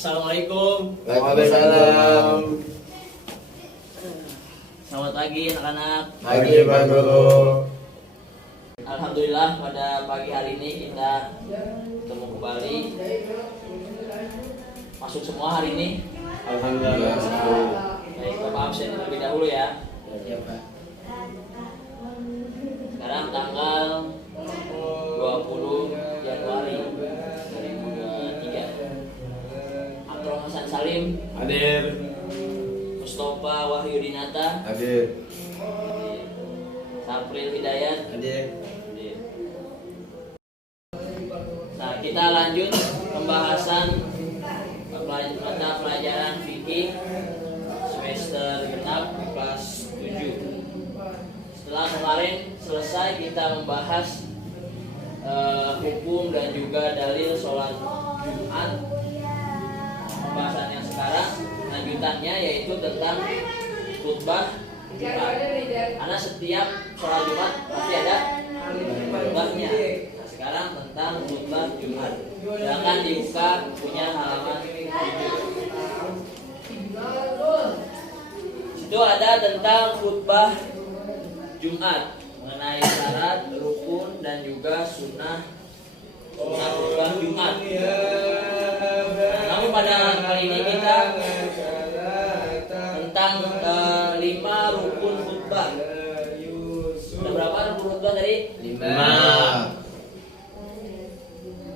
Assalamualaikum. Waalaikumsalam. Selamat pagi anak-anak. Pagi Pak Guru. Alhamdulillah pada pagi hari ini kita ketemu kembali. Masuk semua hari ini. Alhamdulillah. Baik, Bapak absen terlebih dahulu ya. Ya Pak. Sekarang tanggal 20 Januari 2023. Akrom Hasan Salim, Hadir. Mustafa Wahyudinata, Hadir. Sapril Hidayat. Hadir. Nah, kita lanjut pembahasan mata pelajaran fikih semester genap kelas 7. Setelah kemarin selesai kita membahas hukum dan juga dalil sholat Jumat. Pembahasan yang sekarang lanjutannya yaitu tentang khutbah Jumat. Karena setiap sholat Jumat pasti ada khutbahnya. Nah, sekarang tentang khutbah Jumat. Silakan dibuka punya halaman 7. Itu ada tentang khutbah Jumat, mengenai syarat, rukun dan juga sunnah khutbah Jumat. Nah, namun pada kali ini kita tentang 5 rukun khutbah. Ada berapa rukun khutbah tadi? 5.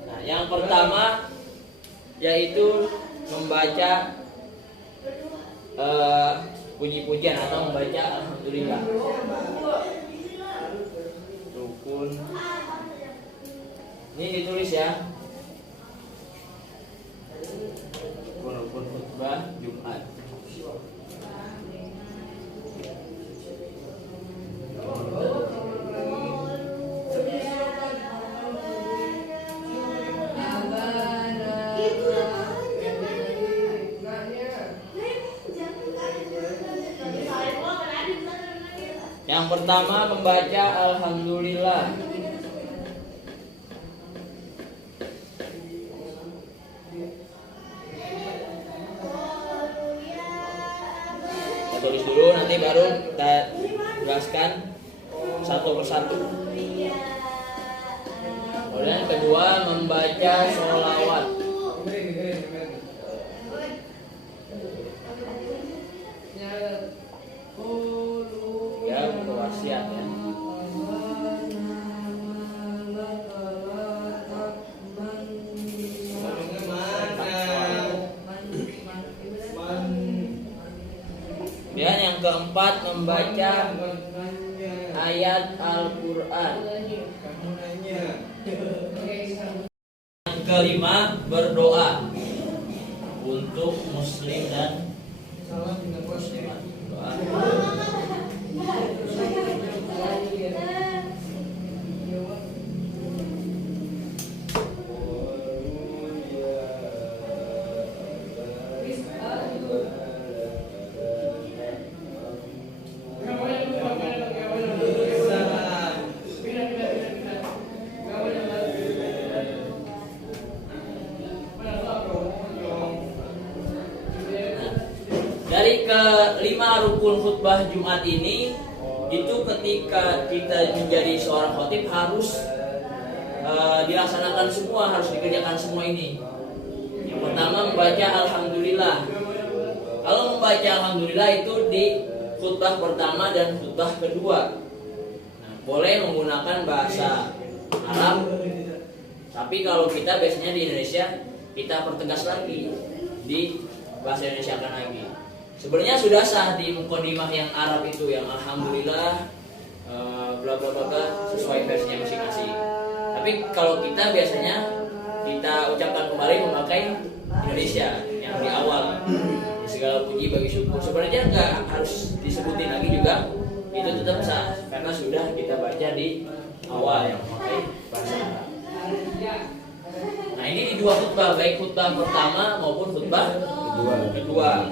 Nah, yang pertama yaitu membaca puji-pujian atau membaca alhamdulillah. Rukun ini ditulis ya. Rukun khutbah Jumat. Yang pertama membaca alhamdulillah. Kita tulis dulu, nanti baru kita jelaskan satu persatu. Kemudian yang kedua membaca sholawat. Ya, wasiat ya. Dan yang keempat membaca ayat Al-Quran. Yang kelima berdoa untuk muslim dan muslimat. Doa. Dari kelima rukun khutbah Jumat ini, itu ketika kita menjadi seorang khotib harus dilaksanakan semua, harus dikerjakan semua ini. Yang pertama membaca alhamdulillah. Kalau membaca alhamdulillah itu di khutbah pertama dan khutbah kedua. Nah, boleh menggunakan bahasa Arab. Tapi kalau kita biasanya di Indonesia, kita pertegas lagi di bahasa Indonesia kan lagi. Sebenarnya sudah sah di mukadimah yang Arab itu, yang alhamdulillah bla bla bla sesuai versinya masing-masing. Tapi kalau kita biasanya kita ucapkan kembali memakai Indonesia yang di awal. Segala puji bagi syukur. Sebenarnya nggak harus disebutin lagi juga, itu tetap sah karena sudah kita baca di awal yang memakai bahasa Arab. Nah, ini di dua khutbah, baik khutbah pertama maupun khutbah kedua.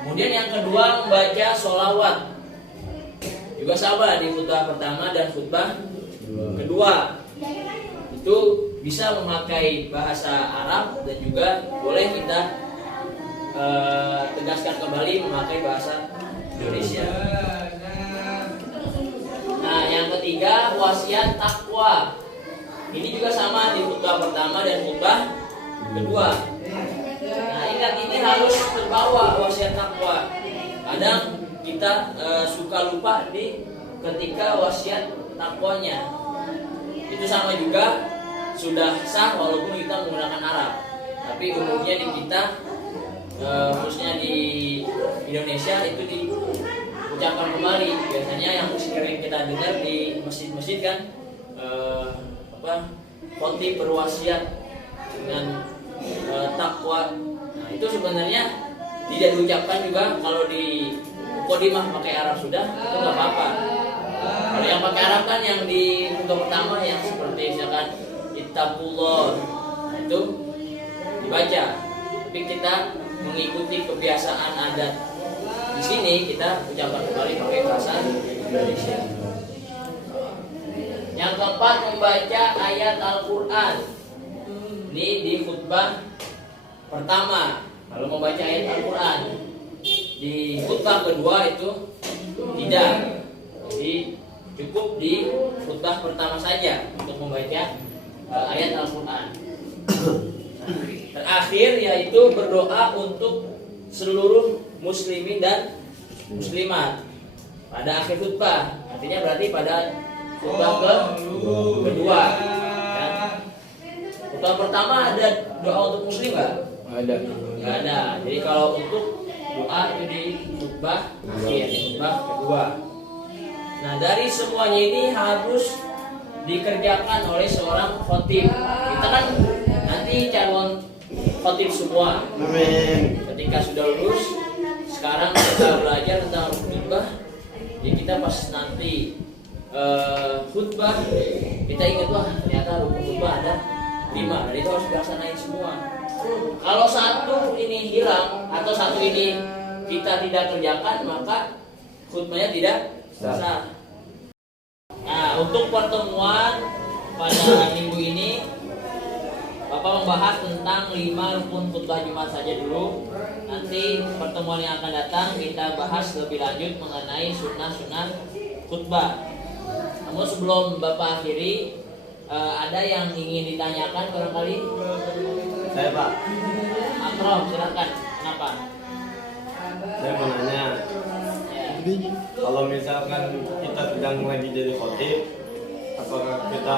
Kemudian yang kedua membaca sholawat. Juga sama di khutbah pertama dan khutbah kedua. itu bisa memakai bahasa Arab dan juga boleh kita tegaskan kembali memakai bahasa Indonesia. Nah, yang ketiga wasiat takwa. Ini juga sama di khutbah pertama dan khutbah kedua. Nah, ingat ini harus terbawa wasiat takwa. Kadang kita suka lupa di ketika wasiat takwanya. Itu sama juga sudah sah walaupun kita menggunakan Arab. Tapi umumnya di kita khususnya di Indonesia itu diucapkan kembali. Biasanya yang sering kita dengar di masjid-masjid kan khotib berwasiat dengan takwa. Nah, itu sebenarnya tidak diucapkan juga kalau di mukadimah pakai Arab sudah, itu nggak apa-apa. Kalau yang pakai Arab kan yang di untuk pertama yang seperti misalkan ittaqullah, nah, itu dibaca. Tapi kita mengikuti kebiasaan adat di sini, kita ucapkan kembali pakai bahasa Indonesia. Yang keempat, membaca ayat Al-Quran. Ini di khutbah pertama. Kalau membaca ayat Al-Quran di khutbah kedua itu tidak. Jadi cukup di khutbah pertama saja untuk membaca ayat Al-Quran. Terakhir yaitu berdoa untuk seluruh muslimin dan muslimat pada akhir khutbah. Artinya berarti pada khutbah kedua. Ya. Khutbah pertama ada doa untuk muslim nggak? Nggak ada. Jadi kalau untuk doa itu di khutbah akhir, di khutbah kedua. Nah, dari semuanya ini harus dikerjakan oleh seorang khatib. Kita kan nanti calon khatib semua. Amin. Ketika sudah lulus, sekarang kita belajar tentang khutbah. Jadi kita pas nanti khutbah, kita ingat wah ternyata rukun khutbah ada 5, dan itu harus dilaksanain semua. Kalau satu ini hilang atau satu ini kita tidak kerjakan, maka khutbahnya tidak sah. Nah, untuk pertemuan pada minggu ini, Bapak membahas tentang 5 rukun khutbah Jumat saja dulu. Nanti pertemuan yang akan datang kita bahas lebih lanjut mengenai sunnah-sunnah khutbah. Namun sebelum Bapak akhiri, ada yang ingin ditanyakan barangkali? Saya Pak. Akrom, silakan. Kenapa? Saya mau nanya. Ya. Kalau misalkan kita sedang lagi jadi khotib, apakah kita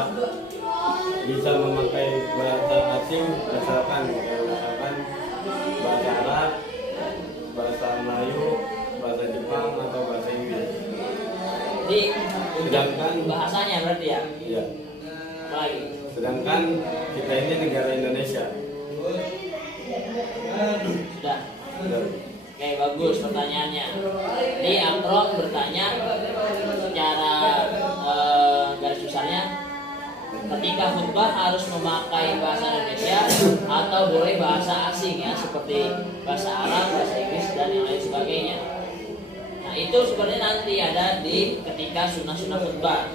bisa memakai bahasa asing, misalkan bahasa Arab, bahasa Melayu, bahasa Jepang atau bahasa Inggris? Jadi Sedangkan bahasanya berarti ya? ya, Apa lagi? sedangkan kita ini negara Indonesia. Sudah. Betul. Oke, bagus pertanyaannya. Ini Akrom bertanya secara garis besarnya, ketika khutbah harus memakai bahasa Indonesia atau boleh bahasa asing ya, seperti bahasa Arab, bahasa Inggris dan yang lain sebagainya. Nah, itu sebenarnya nanti ada di ketika sunnah-sunnah khutbah.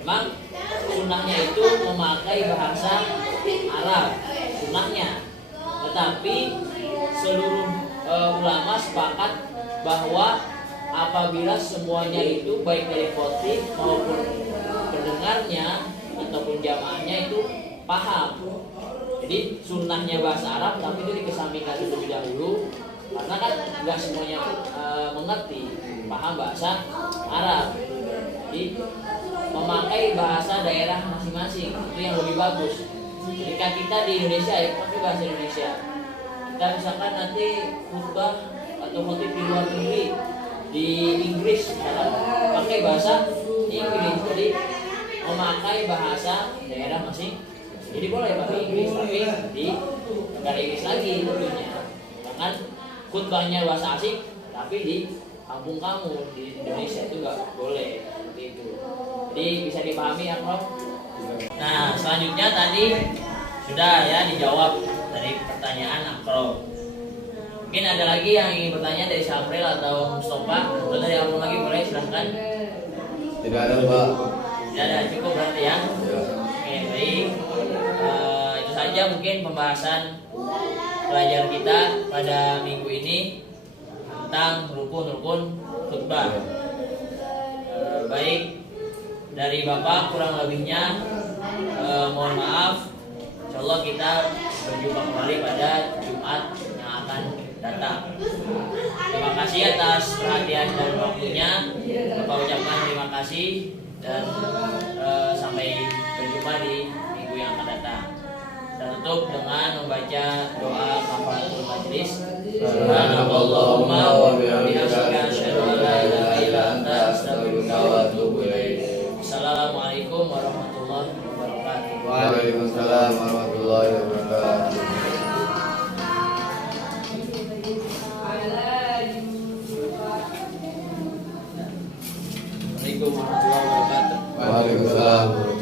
Memang sunnahnya itu memakai bahasa Arab, sunnahnya. Tetapi seluruh ulama sepakat bahwa apabila semuanya itu baik dari khotib maupun pendengarnya ataupun jamaahnya itu paham. Jadi sunnahnya bahasa Arab, tapi itu dikesampingkan terlebih dahulu karena kan nggak semuanya mengerti paham bahasa Arab. Jadi memakai bahasa daerah masing-masing itu yang lebih bagus. Jika kita di Indonesia ya pakai bahasa Indonesia. Kita misalkan nanti khutbah atau khotib di luar negeri di Inggris misalkan, pakai bahasa Inggris. Jadi memakai bahasa daerah masing. Jadi boleh pakai Inggris tapi di negara Inggris lagi tentunya. Jangan khutbahnya bahasa asing tapi di kampung kamu di Indonesia itu nggak boleh seperti itu. Jadi bisa dipahami ya Prof. Nah, selanjutnya tadi sudah ya dijawab dari pertanyaan Akro. Mungkin ada lagi yang ingin bertanya dari Syafril atau Mustafa atau dari Akro lagi, boleh silahkan. Tidak ada Pak. Tidak ada, cukup berarti ya. Oke, baik. aja mungkin pembahasan pelajar kita pada minggu ini tentang rukun-rukun khutbah. Baik, dari Bapak kurang lebihnya mohon maaf. Insyaallah kita berjumpa kembali pada Jumat yang akan datang. Terima kasih atas perhatian dan waktunya. Bapak ucapkan terima kasih dan sampai berjumpa di minggu yang akan datang. Kita tutup dengan membaca doa kafaratul majelis. Subhanallahumma wa bihamdika asyhadu an la ilaha illa anta astaghfiruka wa atubu ilaik. Assalamualaikum warahmatullahi wabarakatuh. Waalaikumsalam warahmatullahi wabarakatuh. Assalamualaikum warahmatullahi wabarakatuh. Waalaikumsalam